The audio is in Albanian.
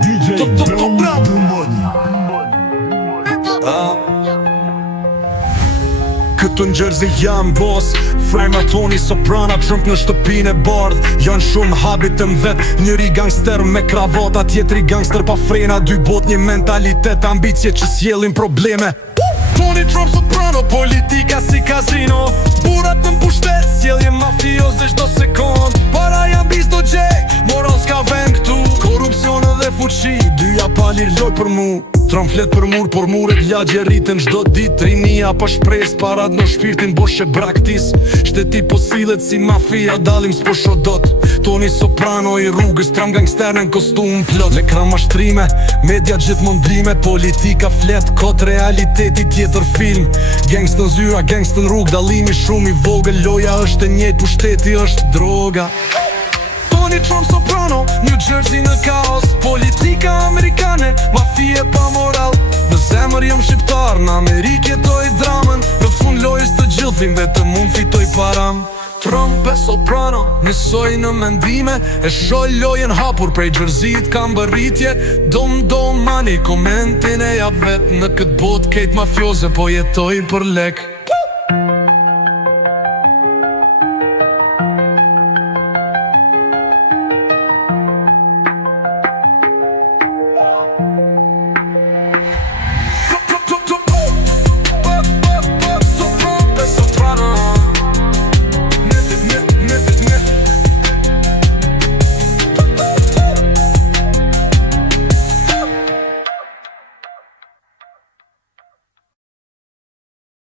DJ Down the Money. Këtu në Gjerzi jam boss, frejma Tony Soprana, Trump në shtëpin e bardh. Janë shumë habit të mvet, njëri gangster me kravata, tjetri gangster pa frena. Dy bot, një mentalitet, ambicje që sjellin probleme. Tony Trump Soprano, politika si kazino. Burat në pushtet, sjellje mafioze çdo sekond. Para janë bizdo gjej, moral s'ka vend këtu. Korupcion dhe fuqi, dyja palir loj për mu. Trump flet për mur, por muret lagje rritën çdo ditë. Rinia pa shpresë, parat në shpirtin boshe braktis. Shteti po sillet si mafia, dalim s'po shodot. Tony Soprano i rrugës, Trump gangster në kostum plot. Lekra mashtrime, media gjithmonë blime. Politika flet, kot realiteti tjetër film. Gangstën zyra, gangstën rrug, dallimi shumë i vogël. Loja është e njëjtë, pushteti është droga. Tony Trump Soprano, New Jersey në kaos. Politika amerikane, mafie pa moral. Në zemër jam shqiptar, në Amerikë jetoj dramën. Në fund lojës të gjithim, vetëm mund fitoj param. Trump e Soprano, njësoj në mendime. E shoj lojën hapur prej Jerseyt kam bërritje. Dom mani, komentin e jap vet. Në këtë bot kejt mafioze po jetoj për lek.